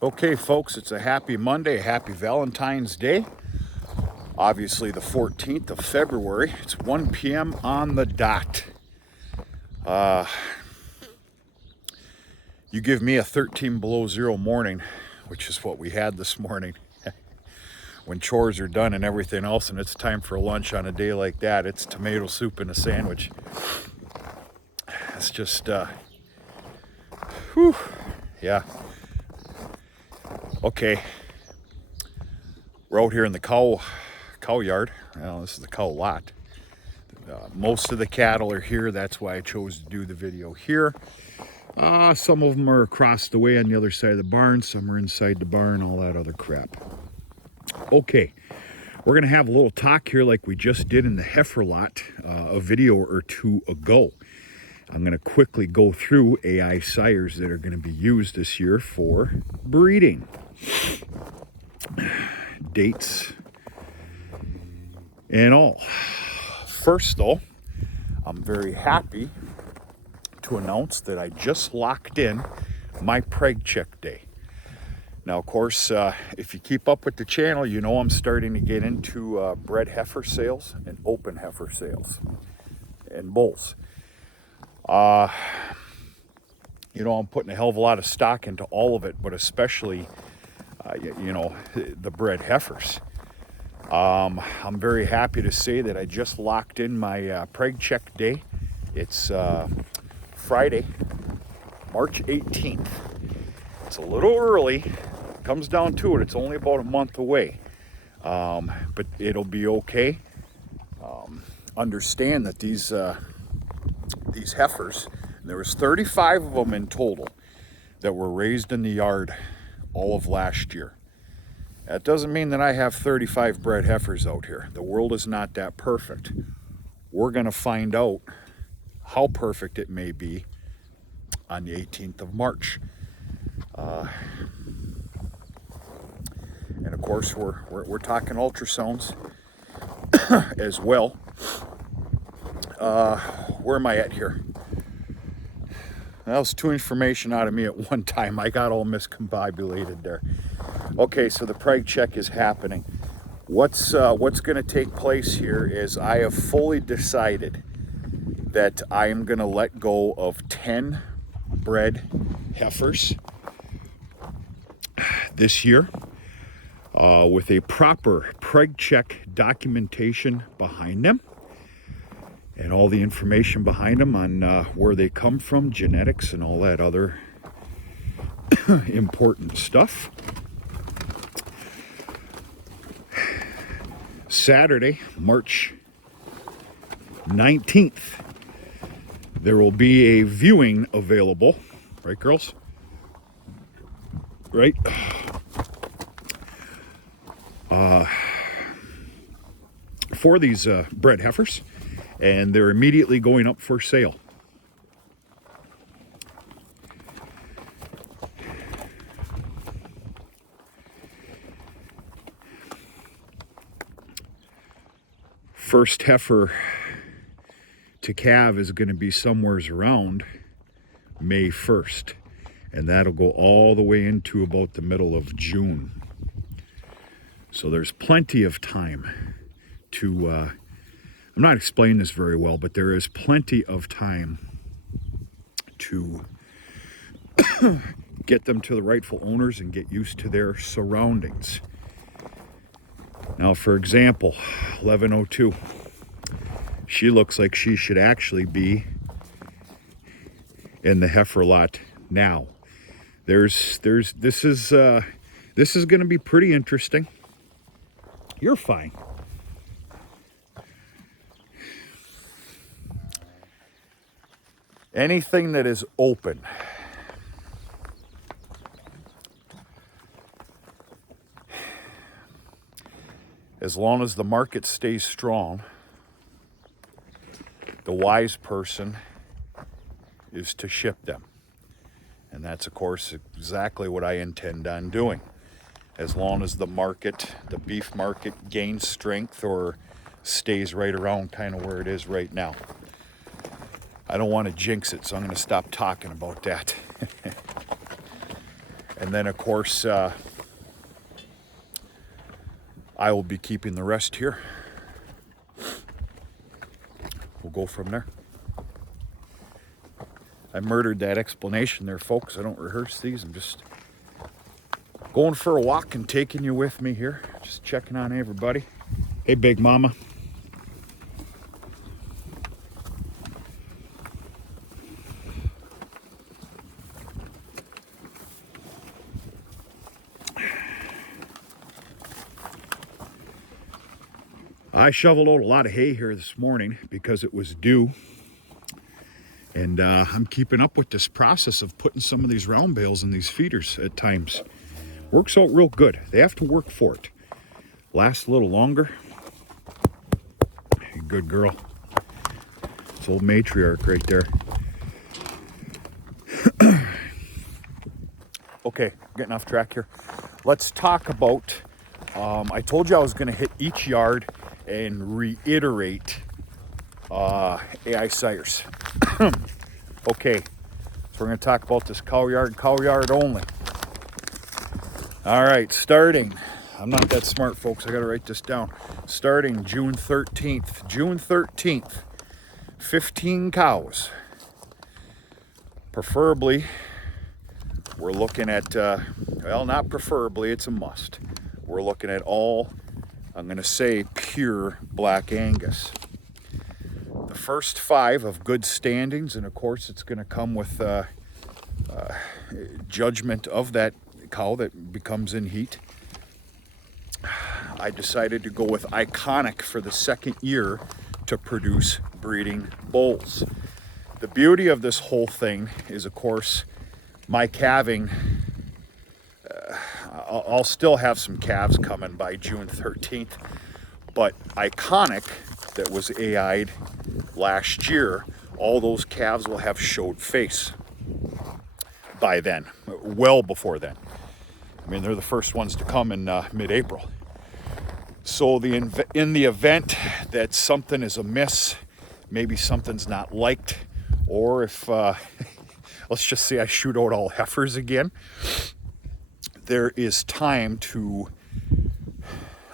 Okay, folks, it's a happy Monday, a happy Valentine's Day. Obviously, the 14th of February. It's 1 p.m. on the dot. You give me a 13 below zero morning, which is what we had this morning. When chores are done and everything else, and it's time for lunch on a day like that, it's tomato soup and a sandwich. It's just, whew, yeah. Okay, we're out here in the cow yard. Well, this is the cow lot. Most of the cattle are here. That's why I chose to do the video here. Some of them are across the way on the other side of the barn. Some are inside the barn, all that other crap. Okay, we're going to have a little talk here like we just did in the heifer lot a video or two ago. I'm going to quickly go through AI sires that are going to be used this year for breeding. Dates and all. First, though, I'm very happy to announce that I just locked in my Preg check day. Now, of course, if you keep up with the channel, you know I'm starting to get into bred heifer sales and open heifer sales and bulls. You know, I'm putting a hell of a lot of stock into all of it, but especially, you know, the bred heifers. I'm very happy to say that I just locked in my Preg check day. It's Friday, March 18th. It's a little early. Comes down to it, it's only about a month away. But it'll be okay. Understand that these heifers, there was 35 of them in total that were raised in the yard all of last year. That doesn't mean that I have 35 bred heifers out here. The world is not that perfect. We're going to find out how perfect it may be on the 18th of March. And of course, we're talking ultrasounds as well. Where am I at here? That was too information out of me at one time. I got all miscombobulated there. Okay, so the Preg check is happening. What's going to take place here is I have fully decided that I am going to let go of 10 bred heifers this year with a proper Preg check documentation behind them and all the information behind them on where they come from, genetics, and all that other important stuff. Saturday, March 19th, there will be a viewing available. Right, girls? Right? For these bred heifers, and they're immediately going up for sale. First heifer to calve is going to be somewheres around May 1st, and that'll go all the way into about the middle of June. So there's plenty of time to, I'm not explaining this very well, but there is plenty of time to get them to the rightful owners and get used to their surroundings. Now, for example, 1102, she looks like she should actually be in the heifer lot now. This is going to be pretty interesting. You're fine. Anything that is open, as long as the market stays strong, the wise person is to ship them. And that's, of course, exactly what I intend on doing. As long as the market, the beef market, gains strength or stays right around kind of where it is right now. I don't want to jinx it, so I'm going to stop talking about that. And then, of course, I will be keeping the rest here. We'll go from there. I murdered that explanation there, folks. I don't rehearse these. I'm just going for a walk and taking you with me here. Just checking on everybody. Hey, Big Mama. I shoveled out a lot of hay here this morning because it was due. And I'm keeping up with this process of putting some of these round bales in these feeders at times. Works out real good. They have to work for it. Lasts a little longer. Hey, good girl. It's old matriarch right there. Okay, getting off track here. Let's talk about, I told you I was going to hit each yard and reiterate AI sires. Okay, so we're going to talk about this cow yard only. All right, starting, I'm not that smart, folks, I got to write this down. Starting June 13th, 15 cows. Preferably, we're looking at, well, not preferably, it's a must. We're looking at all, I'm going to say, pure Black Angus. The first 5 of good standings, and of course it's going to come with judgment of that cow that becomes in heat. I decided to go with Iconic for the second year to produce breeding bulls. The beauty of this whole thing is, of course, my calving. I'll still have some calves coming by June 13th, but Iconic, that was AI'd last year, all those calves will have showed face by then, well before then. I mean, they're the first ones to come in mid-April. So in the event that something is amiss, maybe something's not liked, or if, let's just say I shoot out all heifers again, there is time to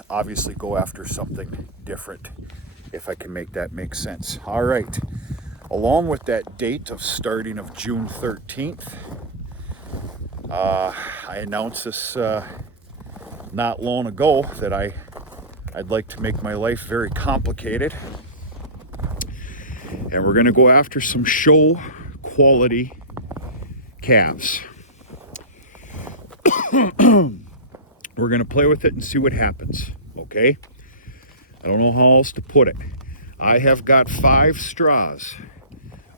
obviously go after something different, if I can make that make sense. All right, along with that date of starting of June 13th, I announced this not long ago that I'd like to make my life very complicated, and we're going to go after some show quality calves. We're going to play with it and see what happens, okay? I don't know how else to put it. I have got 5 straws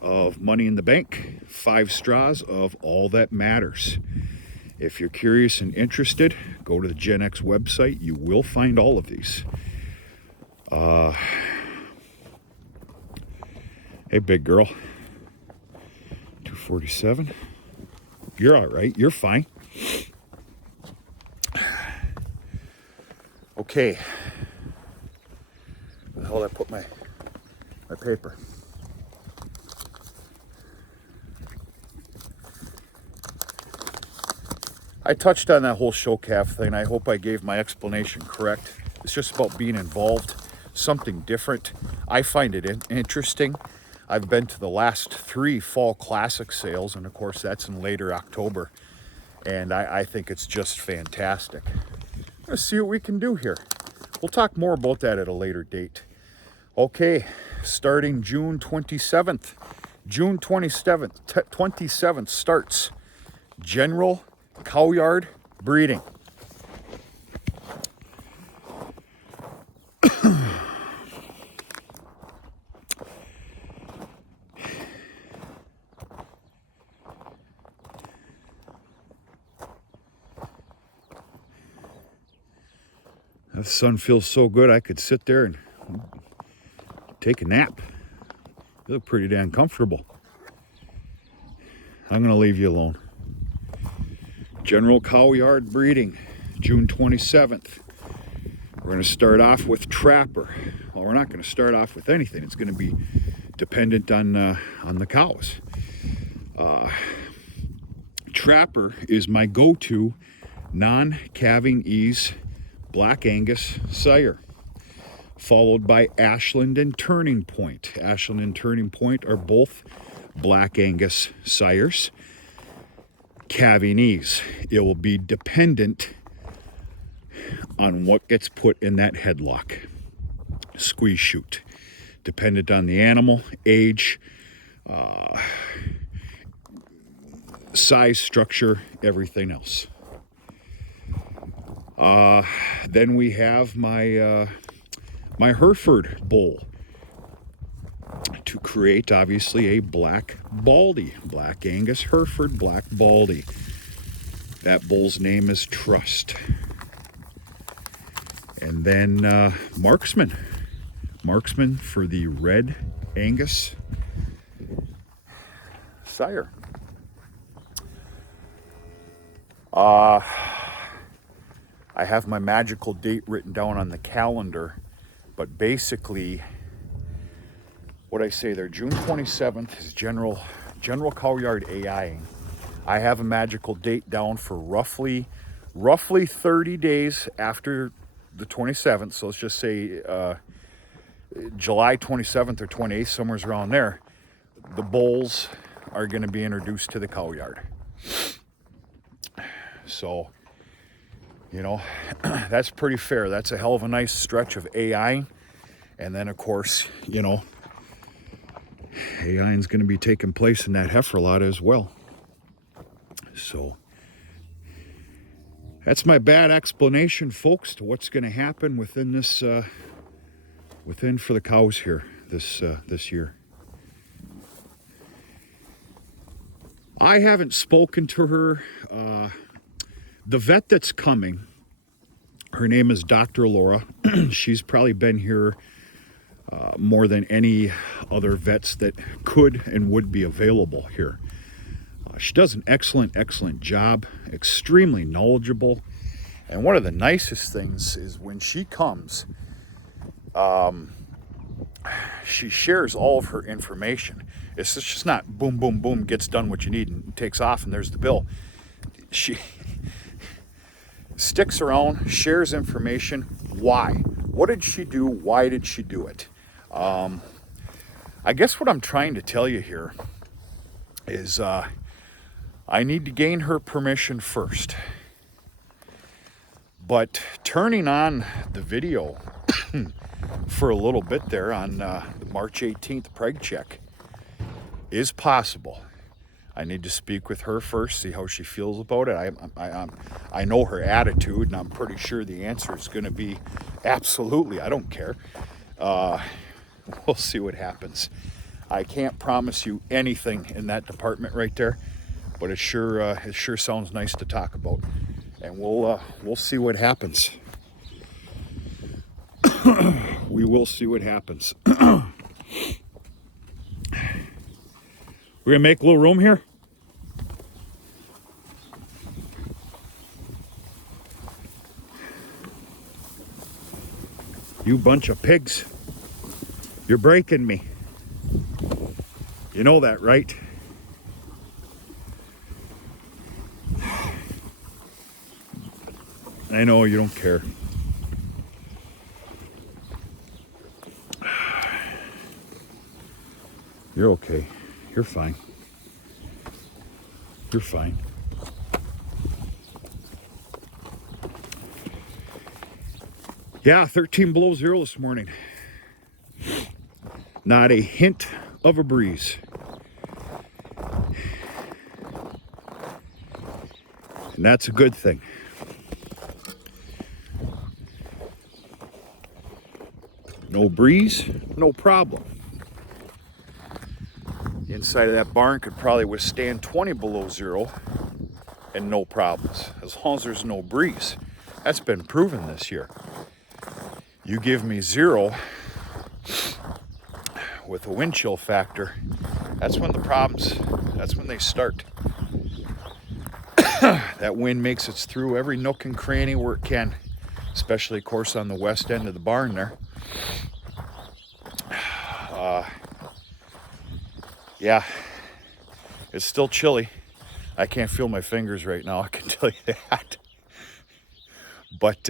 of Money in the Bank, 5 straws of All That Matters. If you're curious and interested, go to the Gen X website. You will find all of these. Hey, big girl. 247. You're all right. You're fine. Okay. Where the hell did I put my paper? I touched on that whole show calf thing. I hope I gave my explanation correct. It's just about being involved, something different. I find it interesting. I've been to the last 3 Fall Classic sales, and of course that's in later October, and I think it's just fantastic. Let's see what we can do here. We'll talk more about that at a later date. Okay, starting June 27th. June 27th starts General Cow Yard breeding. The sun feels so good I could sit there and take a nap. You look pretty damn comfortable. I'm going to leave you alone. General Cow Yard breeding, June 27th. We're going to start off with Trapper. Well, we're not going to start off with anything. It's going to be dependent on the cows. Trapper is my go-to non-calving ease Black Angus sire, followed by Ashland and Turning Point. Ashland and Turning Point are both Black Angus sires. Calving ease. It will be dependent on what gets put in that headlock. Squeeze chute. Dependent on the animal, age, size, structure, everything else. Then we have my my Hereford bull to create, obviously, a black baldy. Black Angus Hereford black baldy. That bull's name is Trust. And then Marksman. Marksman for the Red Angus sire. I have my magical date written down on the calendar, but basically what I say there, June 27th is general cow yard AIing. I have a magical date down for roughly 30 days after the 27th. So let's just say July 27th or 28th, somewhere around there. The bulls are going to be introduced to the cow yard. So, you know, that's pretty fair. That's a hell of a nice stretch of AI. And then, of course, you know, AI is going to be taking place in that heifer lot as well. So, that's my bad explanation, folks, to what's going to happen within this, within for the cows here this year. I haven't spoken to her. The vet that's coming, her name is Dr. Laura. She's probably been here more than any other vets that could and would be available here. She does an excellent job, extremely knowledgeable. And one of the nicest things is when she comes, she shares all of her information. It's just not boom, boom, boom, gets done what you need and takes off and there's the bill. She sticks around, shares information. Why? What did she do? Why did she do it? I guess what I'm trying to tell you here is I need to gain her permission first. But turning on the video for a little bit there on the March 18th Preg check is possible. I need to speak with her first, see how she feels about it. I know her attitude, and I'm pretty sure the answer is going to be absolutely, I don't care. We'll see what happens. I can't promise you anything in that department right there, but it sure sounds nice to talk about, and we'll see what happens. We will see what happens. We're gonna make a little room here. You bunch of pigs. You're breaking me. You know that, right? I know you don't care. You're okay. You're fine. You're fine. Yeah, 13 below zero this morning. Not a hint of a breeze. And that's a good thing. No breeze, no problem. The inside of that barn could probably withstand 20 below zero and no problems, as long as there's no breeze. That's been proven this year. You give me zero with a wind chill factor, that's when the problems, that's when they start. That wind makes its through every nook and cranny where it can, especially, of course, on the west end of the barn there. Yeah, it's still chilly. I can't feel my fingers right now, I can tell you that. But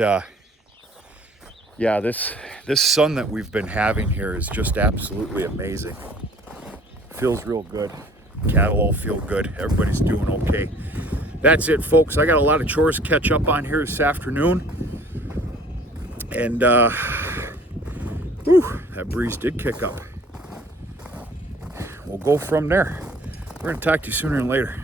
yeah, this sun that we've been having here is just absolutely amazing. Feels real good. Cattle all feel good. Everybody's doing okay. That's it, folks. I got a lot of chores to catch up on here this afternoon. And whew, that breeze did kick up. We'll go from there. We're going to talk to you sooner than later.